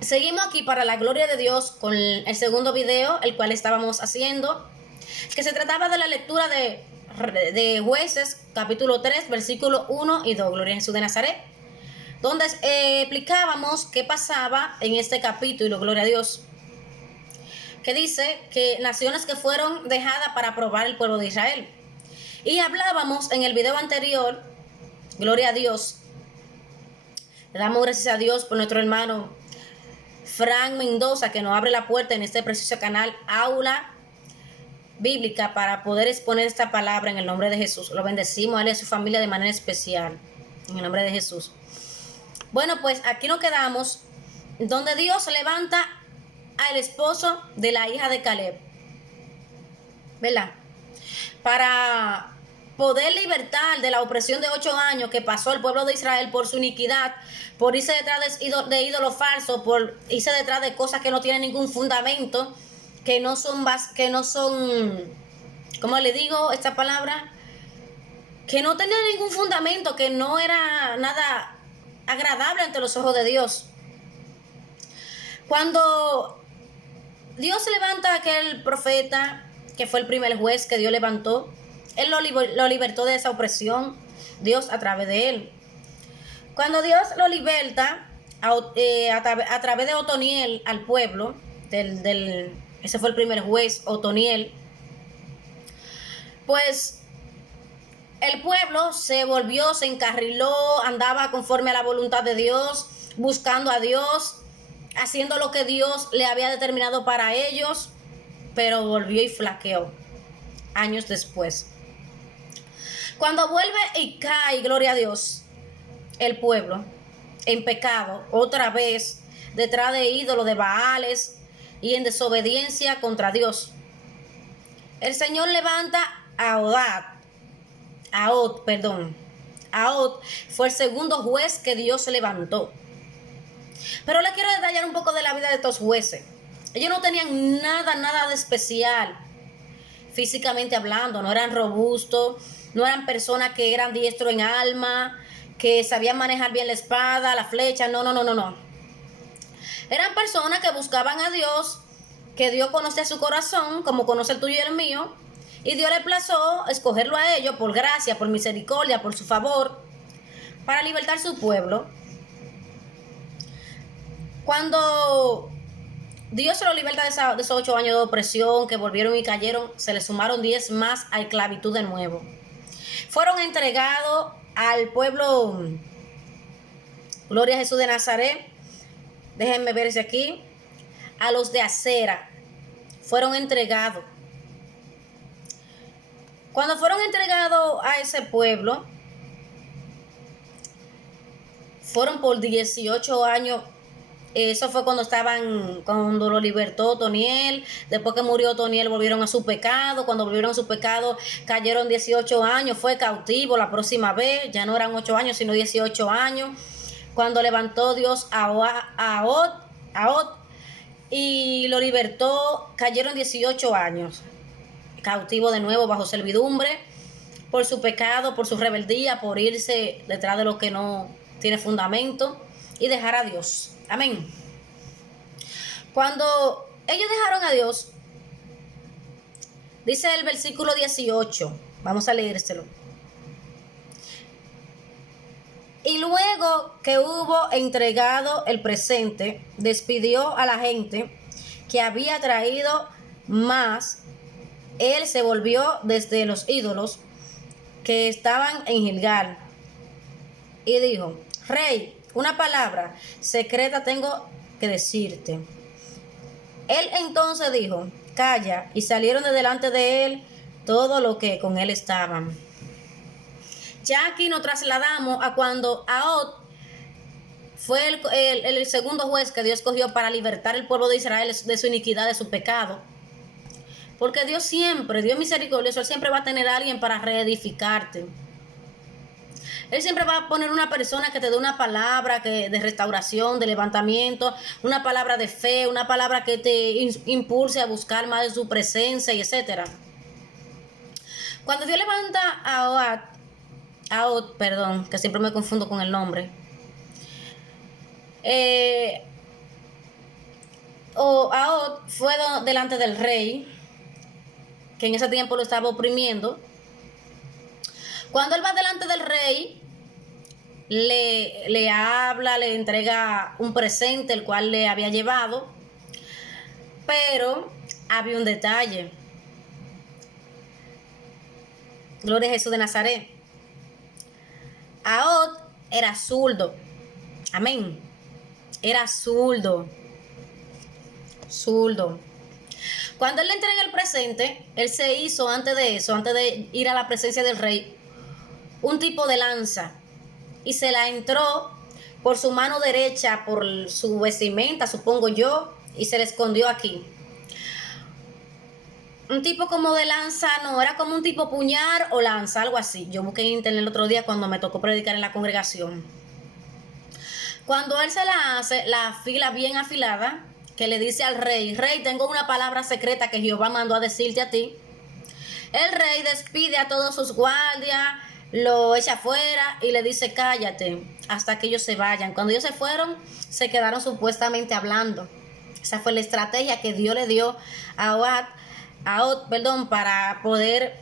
Seguimos aquí para la gloria de Dios con el segundo video, el cual estábamos haciendo, que se trataba de la lectura de Jueces, capítulo 3, versículo 1 y 2, Gloria a Jesús de Nazaret, donde explicábamos qué pasaba en este capítulo, gloria a Dios, que dice que naciones que fueron dejadas para probar el pueblo de Israel. Y hablábamos en el video anterior, gloria a Dios, le damos gracias a Dios por nuestro hermano Frank Mendoza, que nos abre la puerta en este precioso canal Aula Bíblica para poder exponer esta palabra en el nombre de Jesús. Lo bendecimos a él y a su familia de manera especial, en el nombre de Jesús. Bueno, pues aquí nos quedamos donde Dios levanta al esposo de la hija de Caleb, ¿verdad? Para poder libertar de la opresión de 8 años que pasó el pueblo de Israel por su iniquidad, por irse detrás de ídolos falsos, por irse detrás de cosas que no tienen ningún fundamento, que no son, ¿cómo le digo esta palabra? Que no tenían ningún fundamento, que no era nada agradable ante los ojos de Dios. Cuando Dios levanta a aquel profeta, que fue el primer juez que Dios levantó, Él lo libertó de esa opresión, Dios a través de él. Cuando Dios lo liberta a través de Otoniel al pueblo, ese fue el primer juez, Otoniel, pues el pueblo se volvió, se encarriló, andaba conforme a la voluntad de Dios, buscando a Dios, haciendo lo que Dios le había determinado para ellos, pero volvió y flaqueó años después. Cuando vuelve y cae, gloria a Dios, el pueblo en pecado, otra vez, detrás de ídolos, de Baales y en desobediencia contra Dios, el Señor levanta a Ahod fue el segundo juez que Dios levantó. Pero le quiero detallar un poco de la vida de estos jueces. Ellos no tenían nada de especial, físicamente hablando, no eran robustos, no eran personas que eran diestros en alma, que sabían manejar bien la espada, la flecha, no. Eran personas que buscaban a Dios, que Dios conoce su corazón, como conoce el tuyo y el mío, y Dios le plazó escogerlo a ellos por gracia, por misericordia, por su favor, para libertar su pueblo. Cuando Dios se lo liberta de esos 8 años de opresión que volvieron y cayeron, se le sumaron 10 más a esclavitud de nuevo. Fueron entregados al pueblo, gloria a Jesús de Nazaret, déjenme ver ese aquí, a los de Acera, fueron entregados. Cuando fueron entregados a ese pueblo, fueron por 18 años. Eso fue cuando lo libertó Otoniel. Después que murió Otoniel, volvieron a su pecado. Cuando volvieron a su pecado, cayeron 18 años. Fue cautivo la próxima vez. Ya no eran 8 años, sino 18 años. Cuando levantó Dios a Ahod y lo libertó, cayeron 18 años. Cautivo de nuevo, bajo servidumbre, por su pecado, por su rebeldía, por irse detrás de lo que no tiene fundamento y dejar a Dios. Amén. Cuando ellos dejaron a Dios, dice el versículo 18, vamos a leérselo. Y luego que hubo entregado el presente, despidió a la gente que había traído más. Él se volvió desde los ídolos que estaban en Gilgal y dijo: Rey, una palabra secreta tengo que decirte. Él entonces dijo: Calla. Y salieron de delante de él todo lo que con él estaban. Ya aquí nos trasladamos a cuando Ahod fue el segundo juez que Dios escogió para libertar al pueblo de Israel de su iniquidad, de su pecado. Porque Dios misericordioso, Él siempre va a tener a alguien para reedificarte. Él siempre va a poner una persona que te dé una palabra de restauración, de levantamiento, una palabra de fe, una palabra que te impulse a buscar más de su presencia, y etcétera. Cuando Dios levanta a Ahod, que siempre me confundo con el nombre, Ahod fue delante del rey, que en ese tiempo lo estaba oprimiendo. Cuando él va delante del rey, le habla, le entrega un presente, el cual le había llevado. Pero había un detalle. Gloria a Jesús de Nazaret. Ahod era zurdo. Amén. Era zurdo. Zurdo. Cuando él le entrega el presente, él se hizo antes de ir a la presencia del rey, un tipo de lanza. Y se la entró por su mano derecha, por su vestimenta, supongo yo, y se le escondió aquí. Un tipo como de lanza, no, era como un tipo puñal o lanza, algo así. Yo busqué en internet el otro día cuando me tocó predicar en la congregación. Cuando él se la hace, la afila bien afilada, que le dice al rey, rey, tengo una palabra secreta que Jehová mandó a decirte a ti. El rey despide a todos sus guardias, lo echa afuera y le dice, cállate, hasta que ellos se vayan. Cuando ellos se fueron, se quedaron supuestamente hablando. Esa fue la estrategia que Dios le dio a Ahod, para poder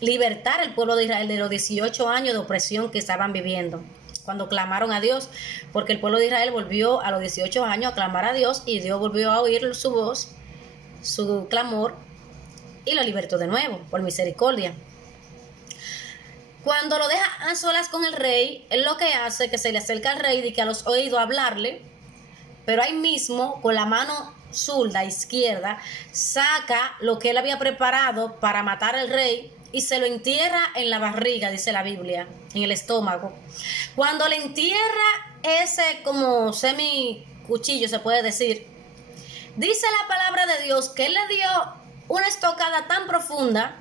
libertar al pueblo de Israel de los 18 años de opresión que estaban viviendo. Cuando clamaron a Dios, porque el pueblo de Israel volvió a los 18 años a clamar a Dios y Dios volvió a oír su voz, su clamor, y lo libertó de nuevo por misericordia. Cuando lo deja a solas con el rey, él lo que hace es que se le acerca al rey y que a los oídos hablarle, pero ahí mismo con la mano zurda izquierda saca lo que él había preparado para matar al rey y se lo entierra en la barriga, dice la Biblia, en el estómago. Cuando le entierra ese como semi cuchillo, se puede decir, dice la palabra de Dios que él le dio una estocada tan profunda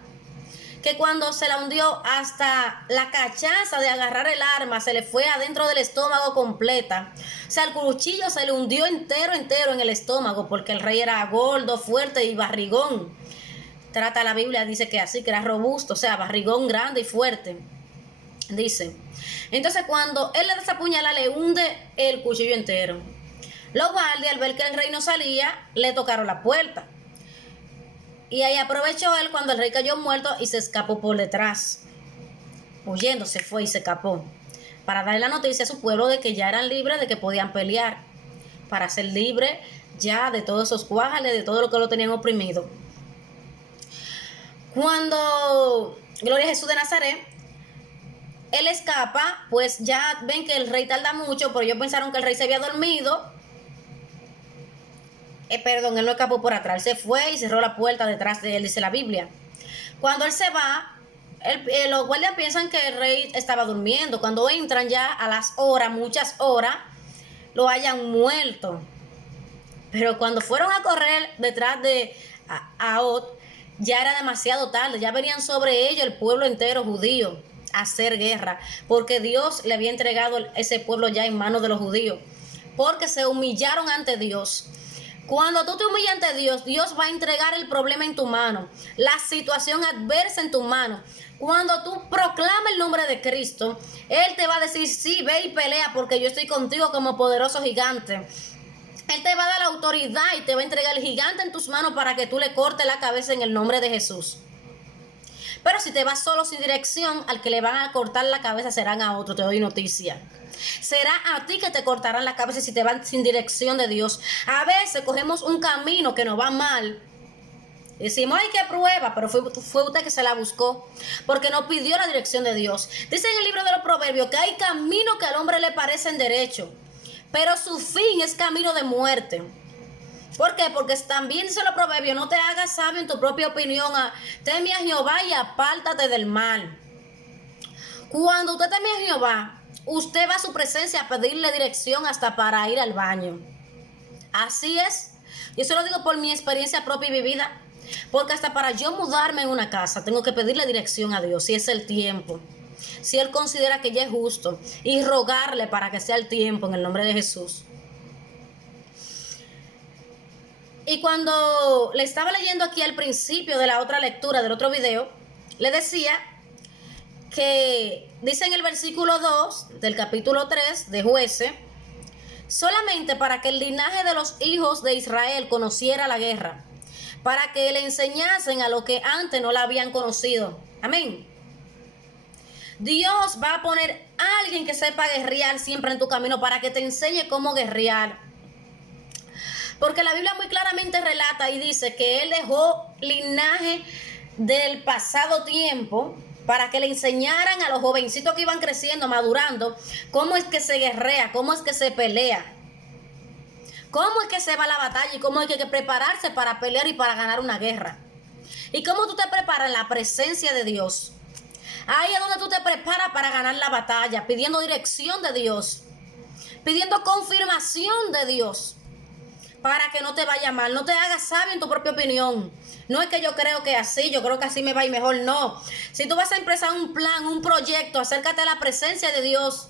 que cuando se la hundió hasta la cachaza de agarrar el arma se le fue adentro del estómago completa. O sea, el cuchillo se le hundió entero en el estómago, porque el rey era gordo, fuerte y barrigón. Trata la Biblia, dice que así, que era robusto, o sea, barrigón grande y fuerte. Dice. Entonces cuando él le desapuñala, le hunde el cuchillo entero. Los guardias, al ver que el rey no salía, le tocaron la puerta. Y ahí aprovechó él cuando el rey cayó muerto y se escapó por detrás. Huyendo se fue y se escapó. Para darle la noticia a su pueblo de que ya eran libres, de que podían pelear. Para ser libres ya de todos esos cuajales, de todo lo que lo tenían oprimido. Cuando, gloria a Jesús de Nazaret, él escapa, pues ya ven que el rey tarda mucho, pero ellos pensaron que el rey se había dormido. Él no escapó por atrás, él se fue y cerró la puerta detrás de él, dice la Biblia. Cuando él se va, los guardias piensan que el rey estaba durmiendo. Cuando entran ya a las horas, muchas horas, lo hayan muerto. Pero cuando fueron a correr detrás de Ahod, ya era demasiado tarde, ya venían sobre ellos el pueblo entero judío a hacer guerra, porque Dios le había entregado ese pueblo ya en manos de los judíos, porque se humillaron ante Dios. Cuando tú te humillas ante Dios, Dios va a entregar el problema en tu mano, la situación adversa en tu mano. Cuando tú proclamas el nombre de Cristo, Él te va a decir, sí, ve y pelea porque yo estoy contigo como poderoso gigante. Él te va a dar la autoridad y te va a entregar el gigante en tus manos para que tú le cortes la cabeza en el nombre de Jesús. Pero si te vas solo sin dirección, al que le van a cortar la cabeza serán a otro, te doy noticia. Será a ti que te cortarán la cabeza si te van sin dirección de Dios. A veces cogemos un camino que nos va mal. Decimos, ay, qué prueba, pero fue usted que se la buscó, porque no pidió la dirección de Dios. Dice en el libro de los Proverbios que hay caminos que al hombre le parecen derecho, pero su fin es camino de muerte. ¿Por qué? Porque también dice los Proverbios, no te hagas sabio en tu propia opinión, teme a Jehová y apártate del mal. Cuando usted teme a Jehová, usted va a su presencia a pedirle dirección hasta para ir al baño. Así es. Yo se lo digo por mi experiencia propia y vivida. Porque hasta para yo mudarme en una casa, tengo que pedirle dirección a Dios, si es el tiempo. Si Él considera que ya es justo. Y rogarle para que sea el tiempo en el nombre de Jesús. Y cuando le estaba leyendo aquí al principio de la otra lectura, del otro video, le decía que dice en el versículo 2 del capítulo 3 de Jueces, solamente para que el linaje de los hijos de Israel conociera la guerra, para que le enseñasen a lo que antes no la habían conocido. Amén. Dios va a poner a alguien que sepa guerrear siempre en tu camino para que te enseñe cómo guerrear. Porque la Biblia muy claramente relata y dice que Él dejó linaje del pasado tiempo para que le enseñaran a los jovencitos que iban creciendo, madurando, cómo es que se guerrea, cómo es que se pelea, cómo es que se va a la batalla y cómo hay que prepararse para pelear y para ganar una guerra. Y cómo tú te preparas en la presencia de Dios. Ahí es donde tú te preparas para ganar la batalla, pidiendo dirección de Dios, pidiendo confirmación de Dios, para que no te vaya mal, no te hagas sabio en tu propia opinión. No es que yo creo que así, yo creo que así me va a ir mejor, no. Si tú vas a empezar un plan, un proyecto, acércate a la presencia de Dios,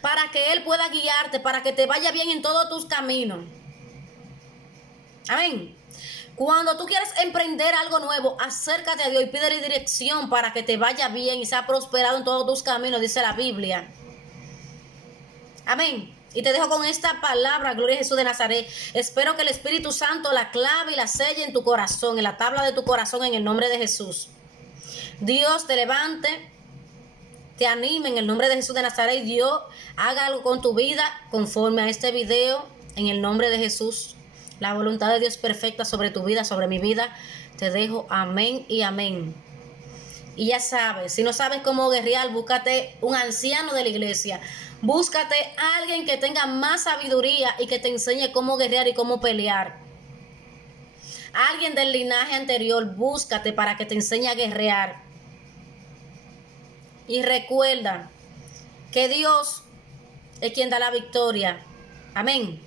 para que Él pueda guiarte, para que te vaya bien en todos tus caminos. Amén. Cuando tú quieres emprender algo nuevo, acércate a Dios y pídele dirección para que te vaya bien y sea prosperado en todos tus caminos, dice la Biblia. Amén. Y te dejo con esta palabra, gloria a Jesús de Nazaret. Espero que el Espíritu Santo la clave y la selle en tu corazón, en la tabla de tu corazón, en el nombre de Jesús. Dios te levante, te anime en el nombre de Jesús de Nazaret. Y Dios haga algo con tu vida conforme a este video, en el nombre de Jesús. La voluntad de Dios perfecta sobre tu vida, sobre mi vida. Te dejo amén y amén. Y ya sabes, si no sabes cómo guerrear, búscate un anciano de la iglesia. Búscate a alguien que tenga más sabiduría y que te enseñe cómo guerrear y cómo pelear. Alguien del linaje anterior, búscate para que te enseñe a guerrear. Y recuerda que Dios es quien da la victoria. Amén.